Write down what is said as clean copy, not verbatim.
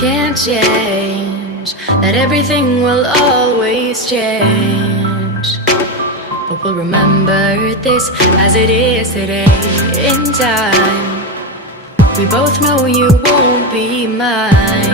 can't change, that everything will always change. But we'll remember this as it is today. In time, we both know you won't be mine.